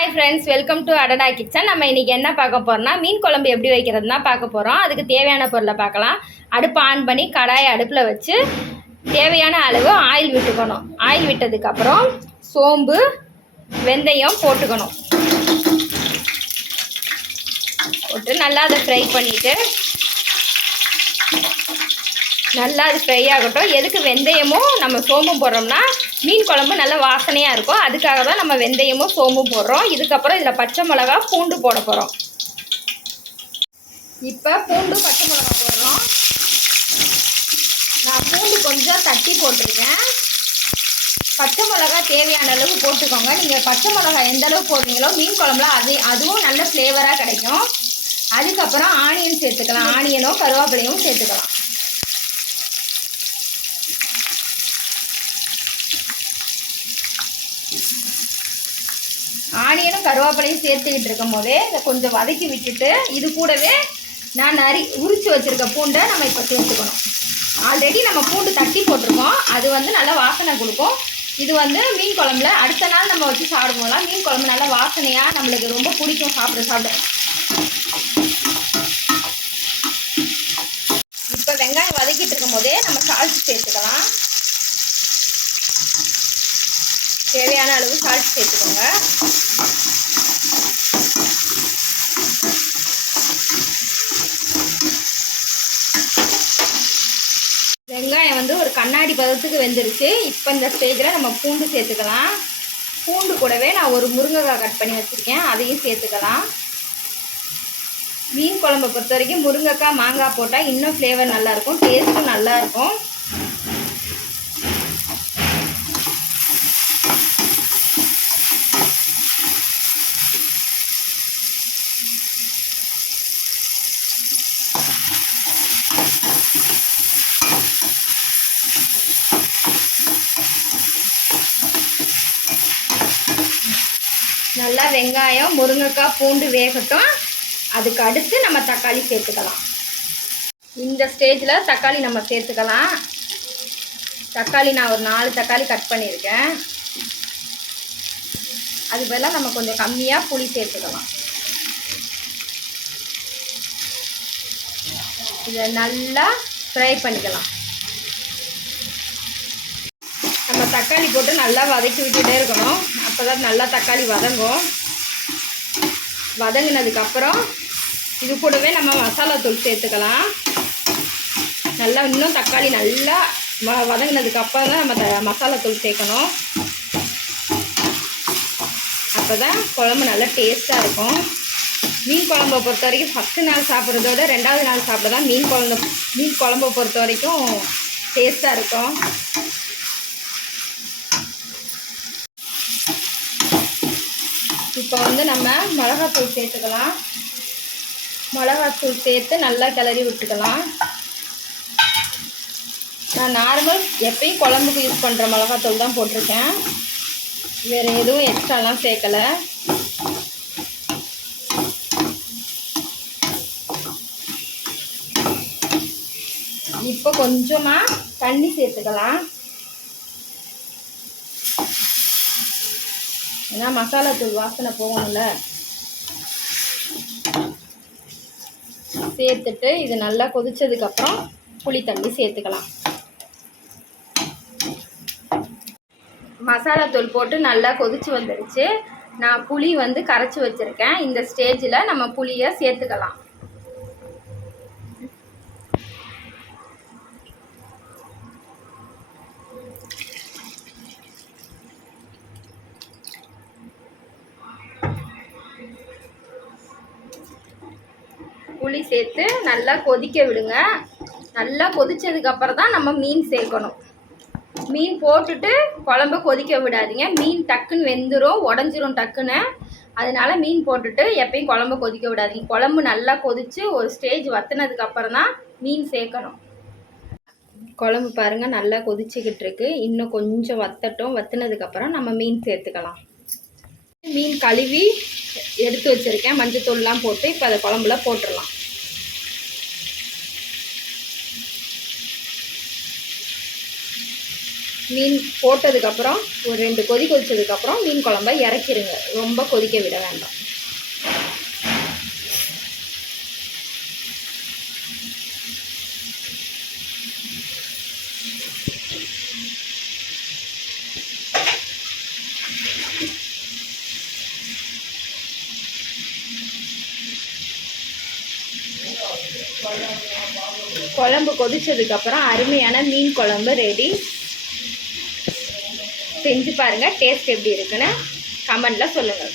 Hi friends, welcome to அடடா kitchen. நம்ம இன்றைக்கி என்ன பார்க்க போகிறோம்னா மீன் குழம்பு எப்படி வைக்கிறதுனா பார்க்க போகிறோம். அதுக்கு தேவையான பொருளை பார்க்கலாம். அடுப்பு ஆன் பண்ணி கடாயை அடுப்பில் வச்சு தேவையான அளவு ஆயில் விட்டுக்கணும். ஆயில் விட்டதுக்கப்புறம் சோம்பு வெந்தயம் போட்டுக்கணும். போட்டு நல்லா அதை ஃப்ரை பண்ணிவிட்டு நல்லா அது ஃப்ரை ஆகட்டும். எதுக்கு வெந்தயமும் நம்ம சோம்பும் போடுறோம்னா மீன் குழம்பு நல்லா வாசனையாக இருக்கும். அதுக்காக தான் நம்ம வெந்தயமும் சோம்பும் போடுறோம். இதுக்கப்புறம் இதில் பச்சை மிளகா பூண்டு போட போகிறோம். இப்போ பூண்டு பச்சை மிளகா போடுறோம். நான் பூண்டு கொஞ்சம் தட்டி போட்டிருக்கேன். பச்சை மிளகா தேவையான அளவு போட்டுக்கோங்க. நீங்கள் பச்சை மிளகா எந்த அளவு போடுறீங்களோ மீன் குழம்புல அதுவும் நல்ல ஃப்ளேவராக கிடைக்கும். அதுக்கப்புறம் ஆனியன் சேர்த்துக்கலாம். ஆனியனும் கருவேப்பிலையும் சேர்த்துக்கலாம். ஆனியனும் கருவேப்பிலையும் சேர்த்துக்கிட்டு இருக்கும் போதே இதை கொஞ்சம் வதக்கி விட்டுட்டு இது கூடவே நான் உரித்து வச்சுருக்க பூண்டை நம்ம இப்போ சேர்த்துக்கணும். ஆல்ரெடி நம்ம பூண்டு தட்டி போட்டிருக்கோம். அது நல்லா வாசனை கொடுக்கும். இது மீன் குழம்புல அடுத்த நாள் நம்ம வச்சு சாப்பிடுவோம்லாம். மீன் குழம்பு நல்லா வாசனையாக நம்மளுக்கு ரொம்ப பிடிக்கும் சாப்பிட. இப்போ வெங்காயம் வதக்கிட்டு இருக்கும் போதே நம்ம சால்ட் சேர்த்துக்கலாம். தேவையான அளவு சால்ட் சேர்த்துக்கோங்க. வெங்காயம் ஒரு கண்ணாடி பதத்துக்கு வெந்துருச்சு. இப்போ இந்த ஸ்டேஜில் நம்ம பூண்டு சேர்த்துக்கலாம். பூண்டு கூடவே நான் ஒரு முருங்கைக்காய் கட் பண்ணி வச்சுருக்கேன், அதையும் சேர்த்துக்கலாம். மீன் குழம்பை பொறுத்த வரைக்கும் முருங்கைக்காய் மாங்காய் போட்டால் இன்னும் ஃப்ளேவர் நல்லாயிருக்கும், டேஸ்ட்டும் நல்லாயிருக்கும். நல்லா வெங்காயம் முருங்கைக்காய் பூண்டு வேகட்டும். அதுக்கு அடுத்து நம்ம தக்காளி சேர்த்துக்கலாம். இந்த ஸ்டேஜில் தக்காளி நம்ம சேர்த்துக்கலாம். தக்காளி நான் ஒரு 4 தக்காளி கட் பண்ணியிருக்கேன். அது பதிலாக நம்ம கொஞ்சம் கம்மியாக புளி சேர்த்துக்கலாம். இதை நல்லா ஃப்ரை பண்ணிக்கலாம். நம்ம தக்காளி போட்டு நல்லா வதக்கி விட்டுகிட்டே இருக்கணும். அப்போ தான் நல்லா தக்காளி வதங்கும். வதங்கினதுக்கப்புறம் இது கூடவே நம்ம மசாலா தூள் சேர்த்துக்கலாம். நல்லா இன்னும் தக்காளி நல்லா வதங்கினதுக்கப்புறம் தான் நம்ம மசாலா தூள் சேர்க்கணும். அப்போ தான் குழம்பு நல்லா டேஸ்ட்டாக இருக்கும். மீன் குழம்பை பொறுத்த வரைக்கும் ஃபஸ்ட்டு நாள் சாப்பிட்றதோட 2வது நாள் சாப்பிட தான் மீன் குழம்பை பொறுத்த வரைக்கும் டேஸ்ட்டாக இருக்கும். இப்போ நம்ம மிளகாத்தூள் சேர்த்துக்கலாம். மிளகாத்தூள் சேர்த்து நல்லா கிளறி விட்டுக்கலாம். நான் நார்மல் எப்பயும் குழம்புக்கு யூஸ் பண்ணுற மிளகாத்தூள் தான் போட்டிருக்கேன். வேறு எதுவும் எக்ஸ்ட்ராலாம் சேர்க்கலை. இப்போ கொஞ்சமாக தண்ணி சேர்த்துக்கலாம். ஏன்னா மசாலா தூள் வாசனை போகணும்ல. சேர்த்துட்டு இது நல்லா கொதிச்சதுக்கப்புறம் புளி தண்ணி சேர்த்துக்கலாம். மசாலா தூள் போட்டு நல்லா கொதிச்சு வந்துடுச்சு. நான் புளி கரைச்சி வச்சுருக்கேன். இந்த ஸ்டேஜில் நம்ம புளியை சேர்த்துக்கலாம். புளி சேர்த்து நல்லா கொதிக்க விடுங்க. நல்லா கொதிச்சதுக்கப்புறம் தான் நம்ம மீன் சேர்க்கணும். மீன் போட்டுட்டு குழம்பு கொதிக்க விடாதீங்க. மீன் டக்குன்னு வெந்துடும், உடஞ்சிரும் டக்குன்னு. அதனால மீன் போட்டுட்டு எப்பயும் குழம்பு கொதிக்க விடாதீங்க. குழம்பு நல்லா கொதித்து ஒரு ஸ்டேஜ் வற்றினதுக்கப்புறம் தான் மீன் சேர்க்கணும். குழம்பு பாருங்கள் நல்லா கொதிச்சுக்கிட்டு இருக்கு. இன்னும் கொஞ்சம் வற்றட்டும். வற்றினதுக்கப்புறம் நம்ம மீன் சேர்த்துக்கலாம். மீன் கழுவி எடுத்து வச்சுருக்கேன். மஞ்சத்தூள்லாம் போட்டு இப்போ அதை குழம்புல போட்டுடலாம். மீன் போட்டதுக்கப்புறம் ஒரு 2 கொதி கொதிச்சதுக்கப்புறம் மீன் குழம்ப இறக்கிடுங்க. ரொம்ப கொதிக்க விட வேண்டாம். குழம்பு கொதிச்சதுக்கப்புறம் அருமையான மீன் குழம்பு ரெடி. செஞ்சு பாருங்கள். டேஸ்ட் எப்படி இருக்குன்னு கமெண்டில் சொல்லுங்கள்.